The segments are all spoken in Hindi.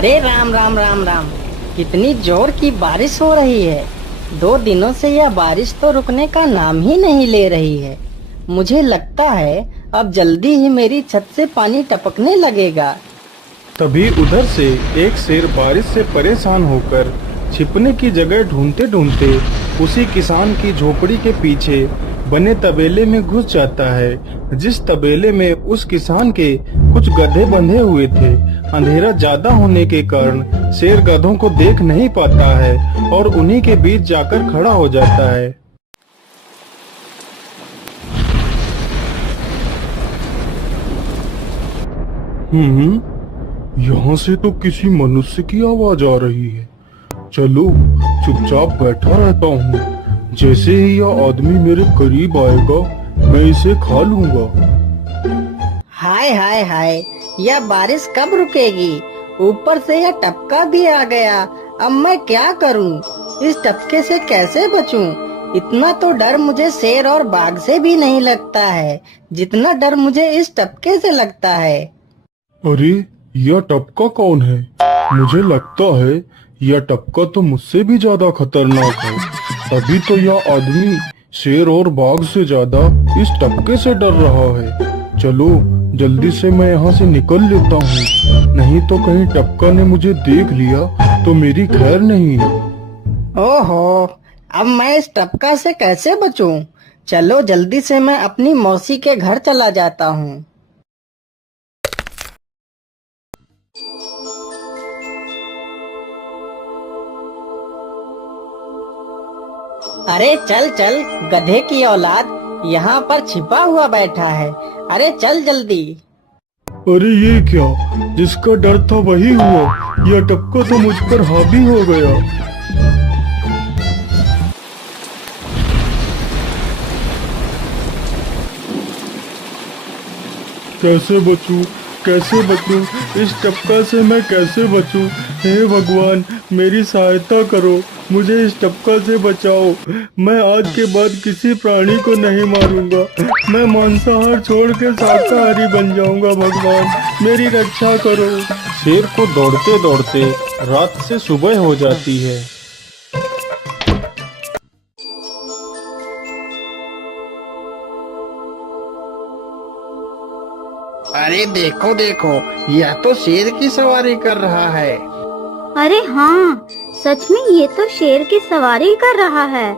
अरे राम राम राम राम। कितनी जोर की बारिश हो रही है। 2 दिनों से यह बारिश तो रुकने का नाम ही नहीं ले रही है। मुझे लगता है अब जल्दी ही मेरी छत से पानी टपकने लगेगा। तभी उधर से एक शेर बारिश से परेशान होकर छिपने की जगह ढूंढते ढूंढते उसी किसान की झोपड़ी के पीछे बने तबेले में घुस जाता है, जिस तबेले में उस किसान के कुछ गधे बंधे हुए थे। अंधेरा ज्यादा होने के कारण शेर गधों को देख नहीं पाता है और उन्हीं के बीच जाकर खड़ा हो जाता है। यहाँ से तो किसी मनुष्य की आवाज आ रही है। चलो चुपचाप बैठा रहता हूँ, जैसे ही यह आदमी मेरे करीब आएगा मैं इसे खा लूंगा। हाय हाय हाय, यह बारिश कब रुकेगी? ऊपर से यह टपका भी आ गया। अब मैं क्या करूं? इस टपके से कैसे बचूं? इतना तो डर मुझे शेर और बाघ से भी नहीं लगता है, जितना डर मुझे इस टपके से लगता है। अरे यह टपका कौन है? मुझे लगता है यह टपका तो मुझसे भी ज्यादा खतरनाक है। तभी तो यह आदमी शेर और बाघ से ज्यादा इस टपके से डर रहा है। चलो जल्दी से मैं यहाँ से निकल लेता हूँ, नहीं तो कहीं टपका ने मुझे देख लिया तो मेरी खैर नहीं। ओहो, अब मैं इस टपका से कैसे बचूं? चलो जल्दी से मैं अपनी मौसी के घर चला जाता हूँ। अरे चल चल गधे की औलाद, यहाँ पर छिपा हुआ बैठा है। अरे चल जल्दी। अरे ये क्या, जिसका डर था वही हुआ। यह टपका तो मुझ पर हावी हो गया। कैसे बचूं? कैसे बचूं? इस टपका से मैं कैसे बचूं? हे भगवान मेरी सहायता करो, मुझे इस टपका से बचाओ। मैं आज के बाद किसी प्राणी को नहीं मारूंगा। मैं मांसाहार छोड़ के शाकाहारी बन जाऊंगा। भगवान मेरी रक्षा करो। शेर को दौड़ते दौड़ते रात से सुबह हो जाती है। अरे देखो देखो, यह तो शेर की सवारी कर रहा है। अरे हाँ, सच में ये तो शेर की सवारी कर रहा है।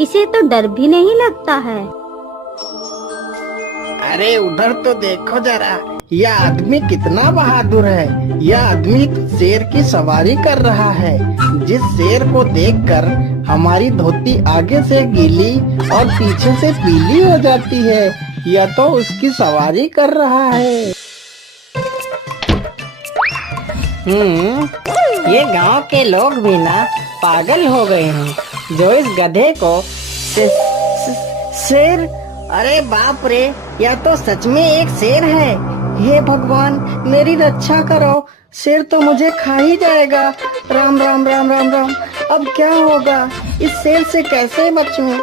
इसे तो डर भी नहीं लगता है। अरे उधर तो देखो जरा, यह आदमी कितना बहादुर है। यह आदमी तो शेर की सवारी कर रहा है। जिस शेर को देखकर हमारी धोती आगे से गीली और पीछे से पीली हो जाती है, यह तो उसकी सवारी कर रहा है। ये गांव के लोग भी ना पागल हो गए हैं, जो इस गधे को शेर। अरे बाप रे, यह तो सच में एक शेर है। हे भगवान मेरी रक्षा करो, शेर तो मुझे खा ही जाएगा। राम राम राम राम राम। अब क्या होगा? इस शेर से कैसे बचूं?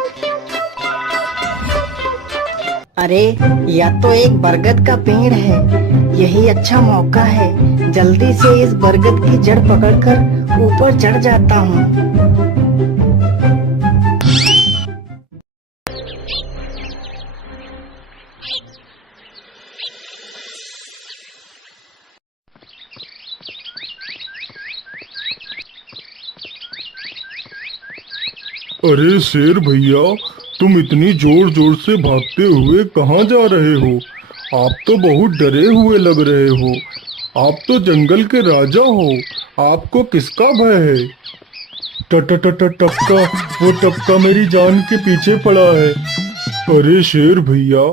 अरे यह तो एक बरगद का पेड़ है। यही अच्छा मौका है, जल्दी से इस बरगद की जड़ पकड़कर ऊपर चढ़ जाता हूँ। अरे शेर भैया, तुम इतनी जोर जोर से भागते हुए कहाँ जा रहे हो? आप तो बहुत डरे हुए लग रहे हो। आप तो जंगल के राजा हो, आपको किसका भय है? टपका, वो टपका मेरी जान के पीछे पड़ा है। अरे शेर भैया,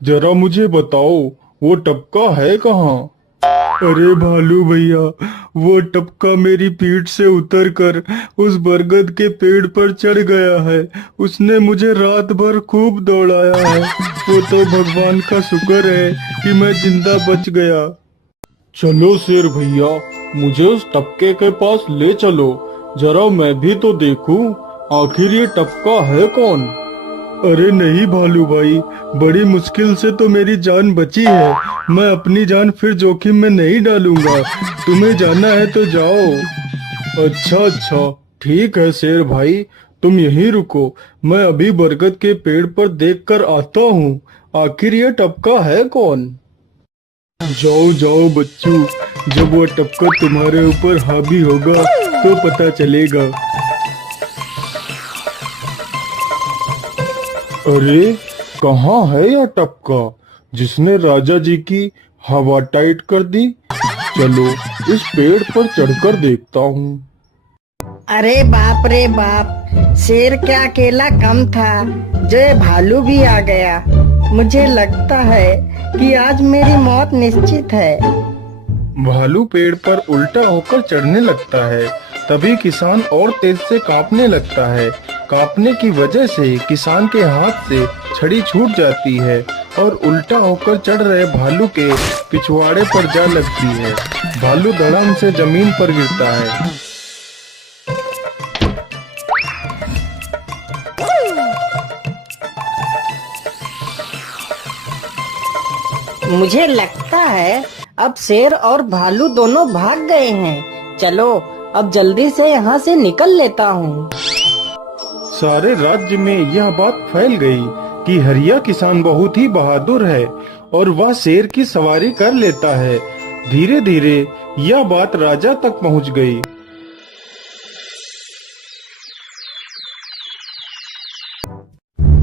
जरा मुझे बताओ वो टपका है कहाँ? अरे भालू भैया, वो टपका मेरी पीठ से उतरकर उस बरगद के पेड़ पर चढ़ गया है। उसने मुझे रात भर खूब दौड़ाया है। वो तो भगवान का शुक्र है कि मैं जिंदा बच गया। चलो शेर भैया, मुझे उस टपके के पास ले चलो, जरा मैं भी तो देखूं आखिर ये टपका है कौन। अरे नहीं भालू भाई, बड़ी मुश्किल से तो मेरी जान बची है। मैं अपनी जान फिर जोखिम में नहीं डालूंगा। तुम्हें जाना है तो जाओ। अच्छा अच्छा, ठीक है शेर भाई, तुम यहीं रुको। मैं अभी बरगद के पेड़ पर देख कर आता हूँ। आखिर ये टपका है कौन? जाओ जाओ बच्चू, जब वो टपका तुम्हारे ऊपर हावी होगा तो पता चलेगा। अरे कहाँ है यह टपका जिसने राजा जी की हवा टाइट कर दी? चलो इस पेड़ पर चढ़कर देखता हूँ। अरे बाप रे बाप, शेर क्या अकेला कम था, जो ये भालू भी आ गया। मुझे लगता है कि आज मेरी मौत निश्चित है। भालू पेड़ पर उल्टा होकर चढ़ने लगता है। तभी किसान और तेज से कांपने लगता है। कांपने की वजह से किसान के हाथ से छड़ी छूट जाती है और उल्टा होकर चढ़ रहे भालू के पिछवाड़े पर जा लगती है। भालू धड़ाम से जमीन पर गिरता है। मुझे लगता है अब शेर और भालू दोनों भाग गए हैं। चलो अब जल्दी से यहाँ से निकल लेता हूँ। सारे राज्य में यह बात फैल गई कि हरिया किसान बहुत ही बहादुर है और वह शेर की सवारी कर लेता है। धीरे धीरे यह बात राजा तक पहुँच गई।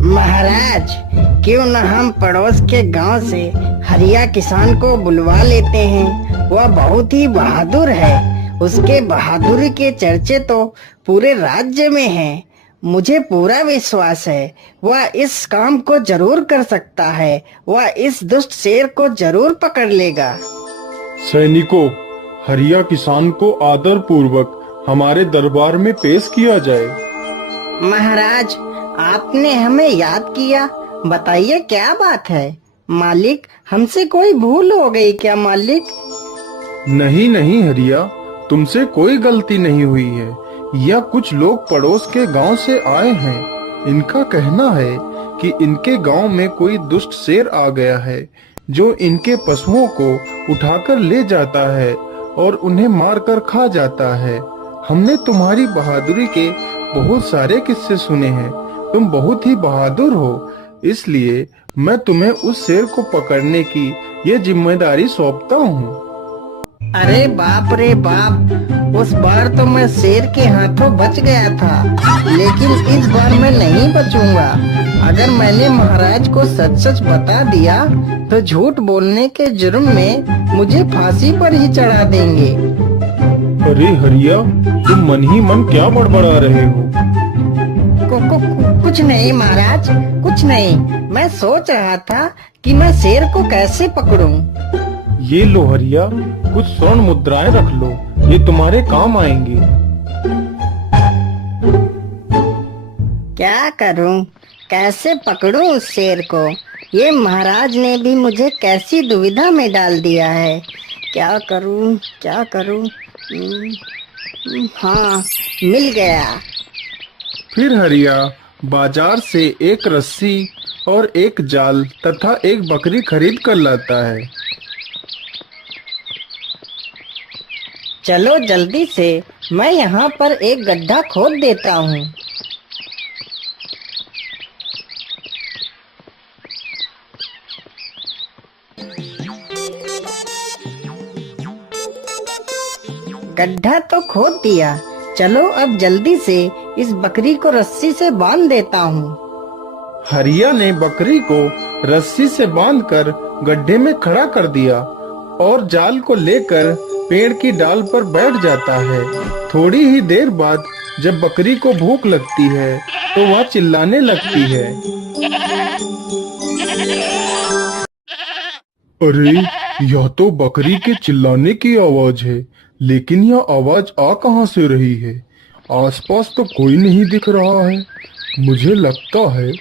महाराज, क्यों न हम पड़ोस के गांव से हरिया किसान को बुलवा लेते हैं। वह बहुत ही बहादुर है। उसके बहादुरी के चर्चे तो पूरे राज्य में हैं। मुझे पूरा विश्वास है वह इस काम को जरूर कर सकता है। वह इस दुष्ट शेर को जरूर पकड़ लेगा। सैनिकों, हरिया किसान को आदर पूर्वक हमारे दरबार में पेश किया जाए। महाराज, आपने हमें याद किया। बताइए क्या बात है। मालिक, हमसे कोई भूल हो गई क्या मालिक? नहीं नहीं हरिया, तुमसे कोई गलती नहीं हुई है। यह कुछ लोग पड़ोस के गांव से आए हैं। इनका कहना है कि इनके गांव में कोई दुष्ट शेर आ गया है जो इनके पशुओं को उठाकर ले जाता है और उन्हें मारकर खा जाता है। हमने तुम्हारी बहादुरी के बहुत सारे किस्से सुने हैं। तुम बहुत ही बहादुर हो, इसलिए मैं तुम्हें उस शेर को पकड़ने की ये जिम्मेदारी सौंपता हूँ। अरे बाप रे बाप, उस बार तो मैं शेर के हाथों बच गया था, लेकिन इस बार मैं नहीं बचूंगा। अगर मैंने महाराज को सच सच बता दिया तो झूठ बोलने के जुर्म में मुझे फांसी पर ही चढ़ा देंगे। अरे हरिया, तुम मन ही मन क्या बड़बड़ा रहे हो? कुछ नहीं महाराज, कुछ नहीं। मैं सोच रहा था कि मैं शेर को कैसे पकड़ूं। ये लो हरिया, कुछ स्वर्ण मुद्राएं रख लो, ये तुम्हारे काम आएंगी। क्या करूं, कैसे पकड़ूं उस शेर को? ये महाराज ने भी मुझे कैसी दुविधा में डाल दिया है। क्या करूं, क्या करूं? हाँ, मिल गया। फिर हरिया बाजार से एक रस्सी और एक जाल तथा एक बकरी खरीद कर लाता है। चलो जल्दी से, मैं यहाँ पर एक गड्ढा खोद देता हूँ। गड्ढा तो खोद दिया। चलो अब जल्दी से इस बकरी को रस्सी से बांध देता हूँ। हरिया ने बकरी को रस्सी से बांधकर गड्ढे में खड़ा कर दिया और जाल को लेकर पेड़ की डाल पर बैठ जाता है। थोड़ी ही देर बाद जब बकरी को भूख लगती है तो वह चिल्लाने लगती है। अरे, यह तो बकरी के चिल्लाने की आवाज है, लेकिन यह आवाज आ कहां से रही है? आसपास तो कोई नहीं दिख रहा है। मुझे लगता है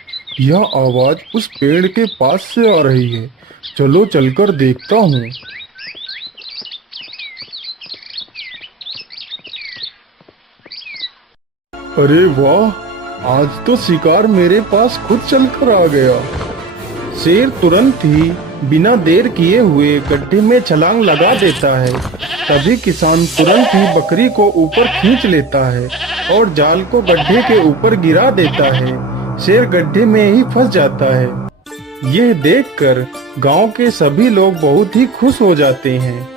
यह आवाज उस पेड़ के पास से आ रही है। चलो चलकर देखता हूँ। अरे वाह, आज तो शिकार मेरे पास खुद चल कर आ गया। शेर तुरंत ही बिना देर किए हुए गड्ढे में छलांग लगा देता है। तभी किसान तुरंत ही बकरी को ऊपर खींच लेता है और जाल को गड्ढे के ऊपर गिरा देता है। शेर गड्ढे में ही फंस जाता है। यह देखकर गांव के सभी लोग बहुत ही खुश हो जाते हैं।